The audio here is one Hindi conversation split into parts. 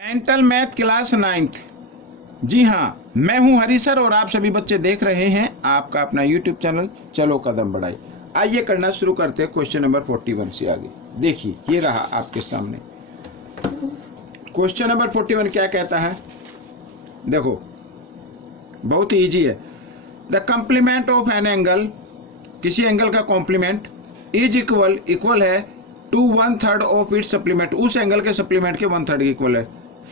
Mental math class 9th। जी हाँ, मैं हूं हरी सर और आप सभी बच्चे देख रहे हैं आपका अपना यूट्यूब चैनल चलो कदम बढ़ाई। आइए करना शुरू करते हैं क्वेश्चन नंबर 41 से आगे। देखिए ये रहा आपके सामने क्वेश्चन नंबर 41 क्या कहता है। देखो बहुत ही ईजी है। The complement of an angle, किसी एंगल का कॉम्प्लीमेंट इज इक्वल है टू 1/3 ऑफ इट्स सप्लीमेंट, उस एंगल के सप्लीमेंट के 1/3 के इक्वल है।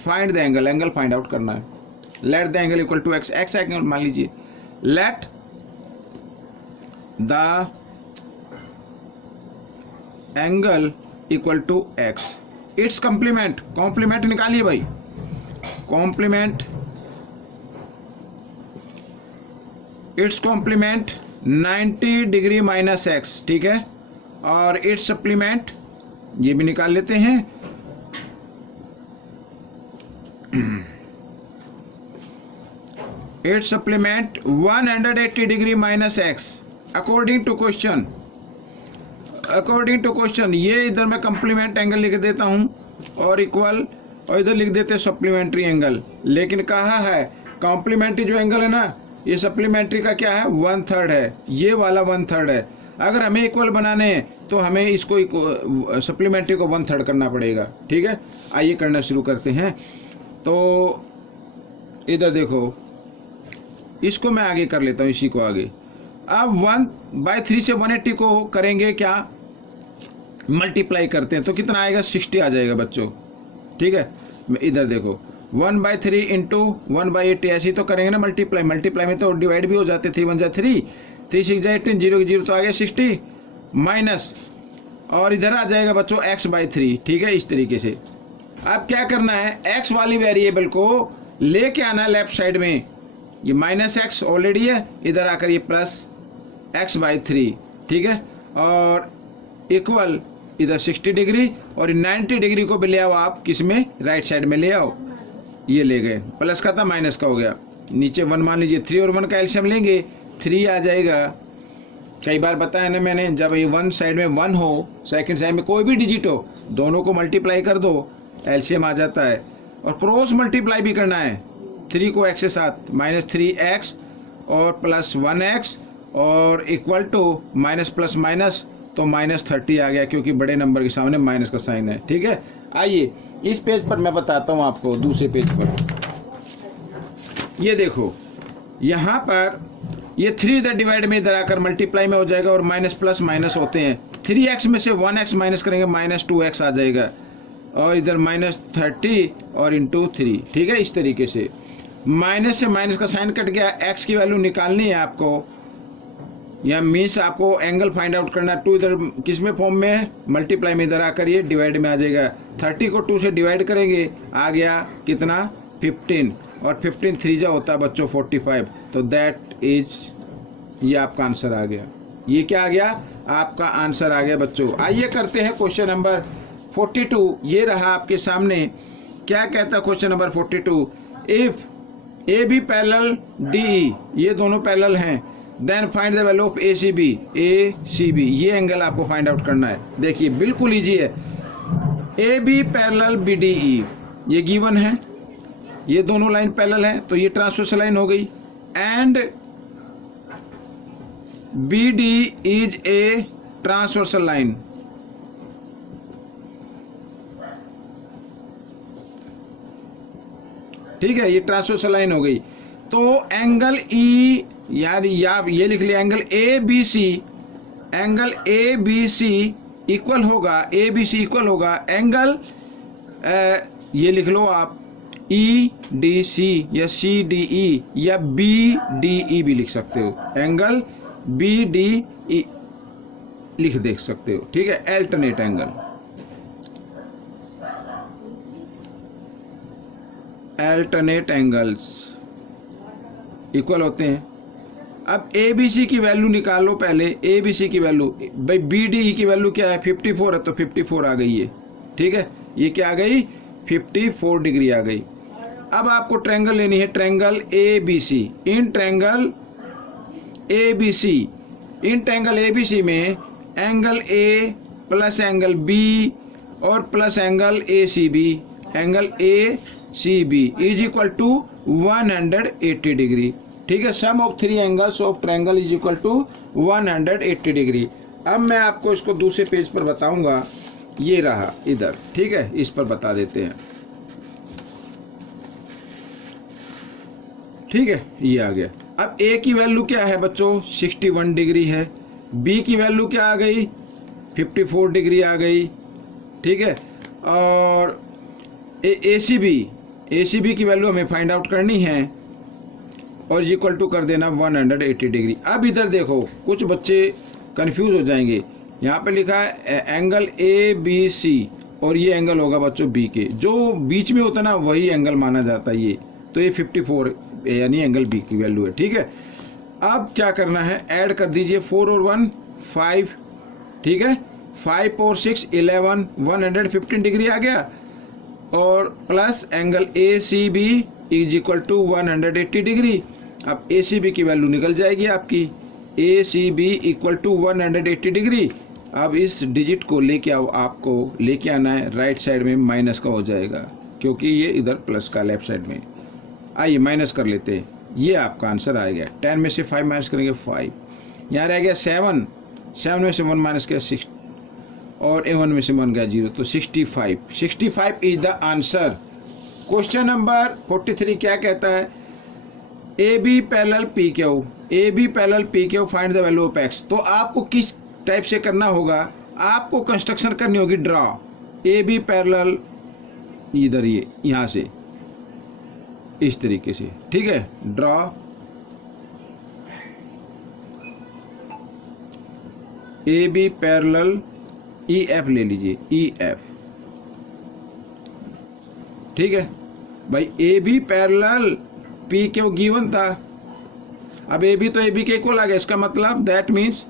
Find the angle, angle find out करना है। Let the angle equal to x, x angle मान लीजिए। Let the angle equal to x, its complement, complement निकालिए भाई। Complement, its complement 90 degree minus x, ठीक है। और इट्स सप्लीमेंट ये भी निकाल लेते हैं। Its supplement 180 degree minus x according to question. According to question ये इधर मैं कॉम्प्लीमेंट एंगल लिख देता हूं और इक्वल, और इधर लिख देते हैं सप्लीमेंट्री एंगल। लेकिन कहा है कॉम्प्लीमेंट्री जो एंगल है ना, ये सप्लीमेंट्री का क्या है 1/3 है, ये वाला 1/3 है। अगर हमें इक्वल बनाने हैं तो हमें इसको सप्लीमेंट्री को 1/3 करना पड़ेगा, ठीक है। आइए करना शुरू करते हैं। तो इधर देखो, इसको मैं आगे कर लेता हूँ, इसी को आगे। अब 1/3 से 180 को करेंगे क्या, मल्टीप्लाई करते हैं तो कितना आएगा 60 आ जाएगा बच्चों, ठीक है। इधर देखो 1/3 इंटू 1/80 ऐसी तो करेंगे ना मल्टीप्लाई। मल्टीप्लाई में तो डिवाइड भी हो जाते, 3 1 जा 3, 3 6 जा 18, 0 0 तो आ गया 60 माइनस, और इधर आ जाएगा बच्चों x/3, ठीक है। इस तरीके से अब क्या करना है, x वाली वेरिएबल को लेके आना लेफ्ट साइड में। ये माइनस एक्स ऑलरेडी है, इधर आकर ये प्लस x/3, ठीक है। और इक्वल इधर 60 डिग्री और 90 डिग्री को भी ले आओ आप, किस में, राइट साइड में ले आओ। ये ले गए, प्लस का था माइनस का हो गया। नीचे 1 मान लीजिए, 3 और 1 का एलसीएम लेंगे 3 आ जाएगा। कई बार बताया ना मैंने, जब ये 1 साइड में 1 हो, सेकंड साइड में कोई भी डिजिट हो, दोनों को मल्टीप्लाई कर दो, एलसीएम आ जाता है। और क्रॉस मल्टीप्लाई भी करना है, 3 को x के साथ, -3x और प्लस 1x और equal to minus plus minus, तो -30 आ गया, क्योंकि बड़े नंबर के सामने माइनस का साइन है, ठीक है। आइए इस पेज पर मैं बताता हूँ आपको, दूसरे पेज पर। ये देखो यहाँ पर ये 3 इधर डिवाइड में इधर आकर मल्टीप्लाई में हो जाएगा, और माइनस प्लस माइनस होते हैं। 3x में से 1x माइनस करेंगे, -2x आ जाएगा, और इधर -30 और इंटू 3, ठीक है। इस तरीके से माइनस से माइनस का साइन कट गया, x की वैल्यू निकालनी है आपको। यह मीन्स आपको एंगल फाइंड आउट करना। 2 इधर किस में फॉर्म में है, मल्टीप्लाई में, इधर आकर ये डिवाइड में आ जाएगा। 30 को 2 से डिवाइड करेंगे, आ गया कितना 15, और 15 3 जा होता है बच्चों 45, तो दैट इज, ये आपका आंसर आ गया। ये क्या आ गया, आपका आंसर आ गया बच्चों। आइए करते हैं क्वेश्चन नंबर 42। ये रहा आपके सामने, क्या कहता है question number 42। If A B parallel D, ये दोनों पैरेलल हैं, then find the value of A C B. A C B ये एंगल आपको फाइंड आउट करना है। देखिए बिल्कुल इजी है। A B parallel B D E, ये गिवन है, ये दोनों लाइन पैरेलल है, तो ये ट्रांसवर्सल लाइन हो गई। And B D is a transversal line, ठीक है, ये ट्रांसवर्सल लाइन हो गई। तो एंगल ई, यार ये लिख लिया, angle A B C, angle A B C equal होगा, ए बी सी इक्वल होगा एंगल, ये लिख लो आप ई डी सी या सी डी ई या बी डी ई भी लिख सकते हो, एंगल बी डी ई लिख देख सकते हो, ठीक है। Alternate angle, alternate angles equal होते हैं। अब ए बी सी की वैल्यू निकालो पहले, ए बी सी की वैल्यू, भाई बी डी ई की वैल्यू क्या है 54 है, तो 54 आ गई है, ठीक है। ये क्या आ गई 54 डिग्री आ गई। अब आपको ट्रायंगल लेनी है, triangle A B C. In triangle A B C, in triangle A B C में angle A plus angle B और plus angle A C B angle A C B is equal to 180 degree. ठीक है, sum of 3 angles of triangle is equal to 180 degree. अब मैं आपको इसको दूसरे पेज पर बताऊंगा, ये रहा इधर। ठीक है, इस पर बता देते हैं। ठीक है, ये आ गया। अब ए की वैल्यू क्या है बच्चों, 61 डिग्री है। बी की वैल्यू क्या आ गई, 54 डिग्री आ गई। ठीक है, और ए सी बी की वैल्यू हमें फाइंड आउट करनी है और इक्वल टू कर देना 180 डिग्री। अब इधर देखो, कुछ बच्चे कंफ्यूज हो जाएंगे। यहाँ पे लिखा है एंगल ए बी सी और ये एंगल होगा बच्चों बी के, जो बीच में होता है ना वही एंगल माना जाता है ये। तो ये 54 यानी एंगल बी की वैल्यू है। ठीक है, अब क्या करना है, ऐड कर दीजिए 4 और 1 5। ठीक है, 5 और 6 11, 115 डिग्री आ गया। और plus angle A C B is equal to 180 degree. अब ए सी बी की वैल्यू निकल जाएगी आपकी, A C B equal to 180 degree. अब इस डिजिट को लेके आओ, आपको लेके आना है राइट साइड में, माइनस का हो जाएगा क्योंकि ये इधर प्लस का लेफ्ट साइड में। आइए माइनस कर लेते हैं, ये आपका आंसर आ गया। 10 में से 5 माइनस करेंगे 5, यहाँ रह गया 7, 7 में से 1 माइनस किया 6 और 1 में से 1 गया 0, तो 65 is the answer. Question number 43 क्या कहता है, A B parallel P Q, A B parallel P Q find the value of x. तो आपको किस टाइप से करना होगा, आपको कंस्ट्रक्शन करनी होगी ड्रॉ। ए बी पैरेलल इधर ये यहाँ से इस तरीके से। ठीक है, draw A B parallel E F ले लीजिए, ई एफ। ठीक है भाई, A B parallel P Q given था। अब ए बी तो ए बी के इक्वल आ गया, इसका मतलब दैट मीन्स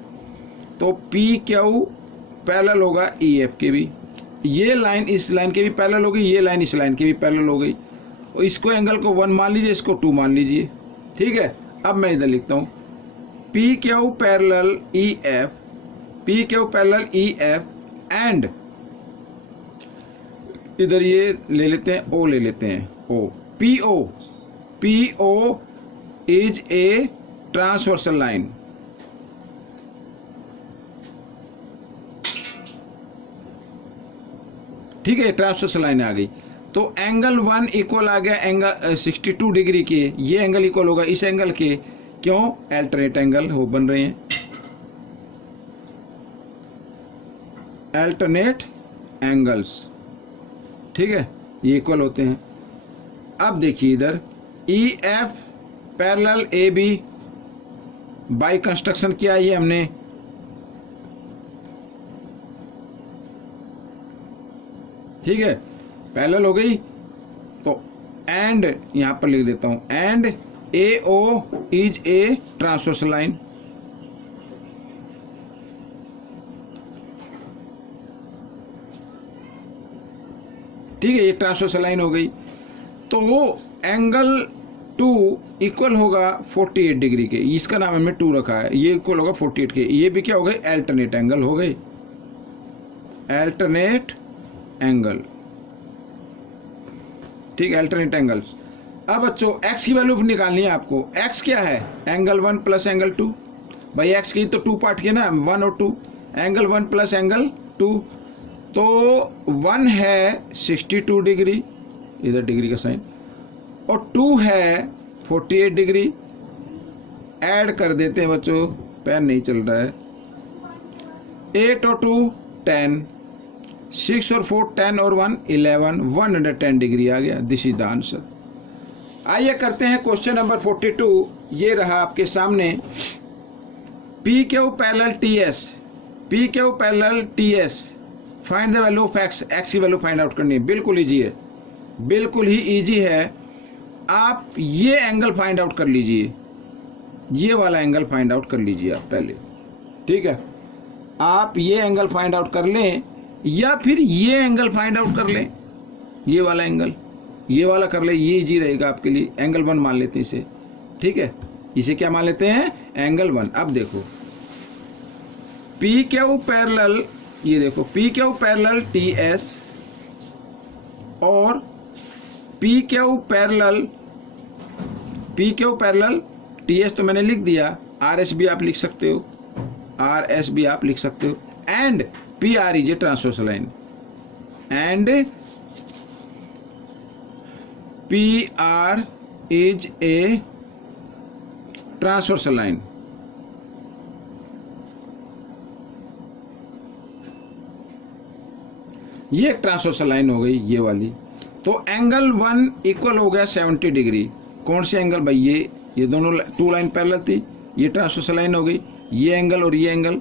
तो पी क्यू पैरेलल होगा ई एफ के भी। ये लाइन इस लाइन के भी पैरेलल होगी, ये लाइन इस लाइन के भी पैरेलल हो गई। और इसको एंगल को 1 मान लीजिए, इसको 2 मान लीजिए। ठीक है, अब मैं इधर लिखता हूँ P Q parallel E F, P Q parallel E F and इधर ये ले लेते हैं, ओ ले लेते हैं, O P O, P O is a transversal line. ठीक है, ट्रांसवर्सल लाइन आ गई। तो एंगल 1 इक्वल आ गया एंगल 62 डिग्री के, ये एंगल इक्वल होगा इस एंगल के, क्यों, अल्टरनेट एंगल हो बन रहे हैं, अल्टरनेट एंगल्स। ठीक है, ये इक्वल होते हैं। अब देखिए इधर E F parallel A B by construction किया ये हमने। ठीक है, पैरेलल हो गई, तो एंड यहां पर लिख देता हूं, and A O is a transversal line. ठीक है, ये ट्रांसवर्सल लाइन हो गई। तो एंगल 2 इक्वल होगा 48 डिग्री के, इसका नाम हमने 2 रखा है, ये इक्वल होगा 48 के। ये भी क्या हो गए, अल्टरनेट एंगल हो गए, अल्टरनेट एंगल। ठीक है, अल्टरनेट एंगल्स। अब बच्चों एक्स की वैल्यू निकालनी है आपको। एक्स क्या है, एंगल 1 प्लस एंगल 2। भाई एक्स की तो 2 पार्ट किए ना, 1 और 2, एंगल 1 प्लस एंगल 2। तो 1 है 62 डिग्री, इधर डिग्री का साइन, और 2 है 48 डिग्री। ऐड कर देते हैं बच्चों, पेन नहीं चल रहा है। 8 और 2 10, 6 और 4 10 और 1 11, 110 डिग्री आ गया। This is the answer. आइए करते हैं क्वेश्चन नंबर 42। ये रहा आपके सामने, P Q parallel T S, P Q parallel T S find the value of x. X की वैल्यू फाइंड आउट करनी है, बिल्कुल ईजी है, बिल्कुल ही ईजी है। आप ये एंगल फाइंड आउट कर लीजिए, ये वाला एंगल फाइंड आउट कर लीजिए आप पहले। ठीक है, आप ये एंगल फाइंड आउट कर लें या फिर ये एंगल फाइंड आउट कर लें, ये वाला एंगल, ये वाला कर ले, ये इजी रहेगा आपके लिए। एंगल 1 मान लेते हैं इसे। ठीक है, इसे क्या मान लेते हैं, एंगल 1। अब देखो पी क्यू पैरेलल, ये देखो P Q parallel T S और P Q parallel T S तो मैंने लिख दिया, आर एस भी आप लिख सकते हो, आर एस भी आप लिख सकते हो, and P R is a transversal line, and P R is a transversal line. ये एक ट्रांसवर्सल लाइन हो गई ये वाली। तो एंगल 1 इक्वल हो गया 70 डिग्री। कौन से एंगल भाई? ये दोनों टू लाइन पैरेलल थी, ये ट्रांसवर्सल लाइन हो गई। ये एंगल और ये एंगल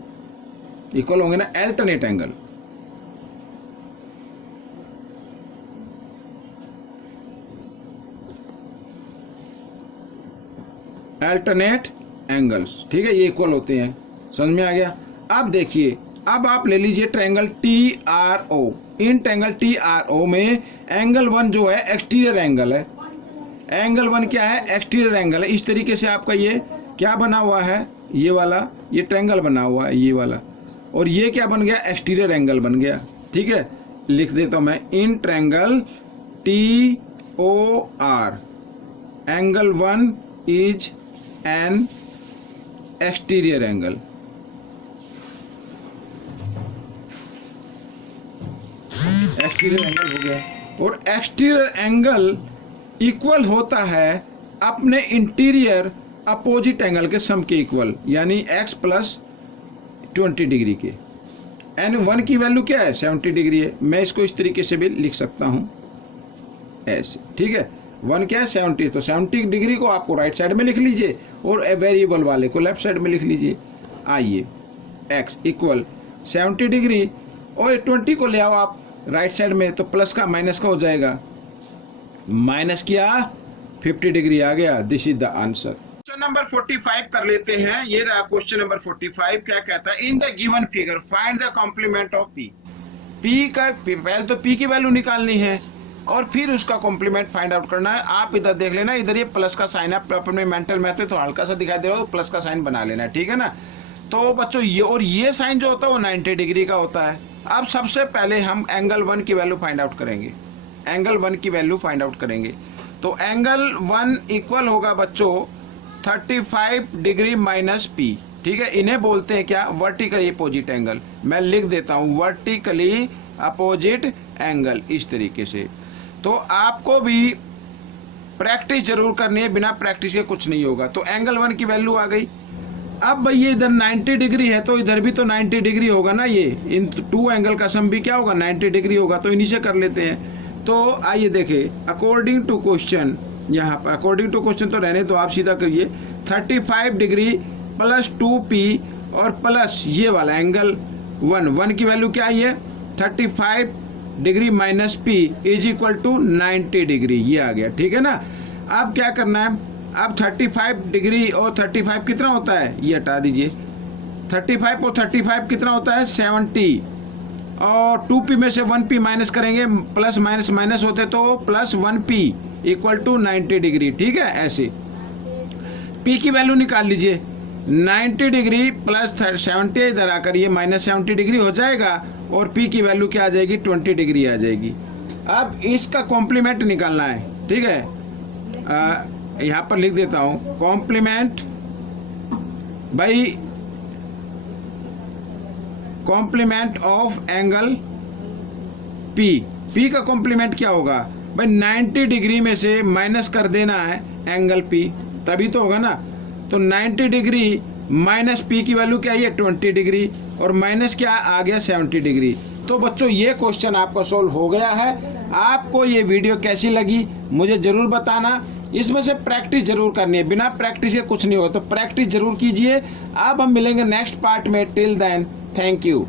इक्वल होंगे ना, अल्टरनेट एंगल। अल्टरनेट एंगल्स, ठीक है, ये इक्वल होते हैं। समझ में आ गया? अब देखिए, अब आप ले लीजिए triangle TRO। In triangle TRO में एंगल 1 जो है एक्सटीरियर एंगल है। एंगल 1 क्या है? एक्सटीरियर एंगल है। इस तरीके से आपका ये क्या बना हुआ है? ये वाला ये ट्रायंगल बना हुआ है, ये वाला, और ये क्या बन गया? एक्सटीरियर एंगल बन गया। ठीक है, लिख देता हूं मैं, in triangle TOR angle 1 is an exterior angle. Exterior angle हो गया। और एक्सटीरियर एंगल इक्वल होता है अपने इंटीरियर अपोजिट एंगल के सम के इक्वल, यानी x प्लस 20 डिग्री के। एन 1 की वैल्यू क्या है? 70 डिग्री है। मैं इसको इस तरीके से भी लिख सकता हूं ऐसे। ठीक है, 1 क्या है? 70। तो 70 डिग्री को आपको राइट साइड में लिख लीजिए और वेरिएबल वाले को लेफ्ट साइड में लिख लीजिए। आइए, x इक्वल 70 डिग्री और 20 को ले आओ आप राइट साइड में, तो प्लस का माइनस का हो जाएगा। माइनस किया 50 डिग्री आ गया। This is the answer. Question number 45 कर लेते हैं। ये रहा क्वेश्चन नंबर 45। क्या कहता है? In the given figure find the complement of P. P का पहले तो पी की वैल्यू निकालनी है और फिर उसका कॉम्प्लीमेंट फाइंड आउट करना है। आप इधर देख लेना, इधर ये प्लस का साइन है, अपने मेंटल मैथ में तो हल्का सा दिखाई दे रहा हो तो प्लस का साइन बना लेना, ठीक है ना। तो बच्चों ये और ये साइन जो होता है वो 90 डिग्री का होता है। अब सबसे पहले हम एंगल 1 की वैल्यू फाइंड आउट करेंगे। एंगल 1 की वैल्यू फाइंड आउट करेंगे। तो एंगल 1 इक्वल होगा बच्चों 35 डिग्री माइनस पी। ठीक है, इन्हें बोलते हैं क्या? Vertically opposite angle. मैं लिख देता हूं वर्टिकली अपोजिट एंगल, इस तरीके से। तो आपको भी प्रैक्टिस जरूर करनी है, बिना प्रैक्टिस के कुछ नहीं होगा। तो एंगल 1 की वैल्यू आ गई। अब भाई ये इधर 90 डिग्री है तो इधर भी तो 90 डिग्री होगा ना। ये इन टू एंगल का सम भी क्या होगा? 90 डिग्री होगा। तो इन्हीं से कर लेते हैं। तो आइए देखें, अकॉर्डिंग टू क्वेश्चन, यहाँ पर अकॉर्डिंग टू क्वेश्चन तो रहने तो आप सीधा करिए। 35 डिग्री प्लस 2p और प्लस ये वाला एंगल 1 की वैल्यू क्या है? 35 degree minus p is equal to 90 degree. ये आ गया, ठीक है ना। अब क्या करना है? अब 35 डिग्री और 35 कितना होता है? ये हटा दीजिए। 35 और 35 कितना होता है? 70। और 2p में से 1p माइनस करेंगे, प्लस माइनस माइनस होते तो plus 1p equal to 90 degree. ठीक है, ऐसे p की वैल्यू निकाल लीजिए। 90 डिग्री प्लस 70 इधर आकर ये माइनस 70 डिग्री हो जाएगा और p की वैल्यू क्या आ जाएगी? 20 डिग्री आ जाएगी। अब इसका कॉम्प्लीमेंट निकालना है। ठीक है, यहाँ पर लिख देता हूँ complement by complement of angle P। P का कॉम्प्लीमेंट क्या होगा भाई? 90 डिग्री में से माइनस कर देना है एंगल P, तभी तो होगा ना। तो 90 डिग्री माइनस P की वैल्यू क्या है? 20 डिग्री, और माइनस क्या आ गया? 70 डिग्री। तो बच्चों ये क्वेश्चन आपका सोल्व हो गया है। आपको ये वीडियो कैसी लगी मुझे जरूर बताना। इसमें से प्रैक्टिस जरूर करनी है, बिना प्रैक्टिस के कुछ नहीं होगा। तो प्रैक्टिस जरूर कीजिए। अब हम मिलेंगे नेक्स्ट पार्ट में। Till then, thank you.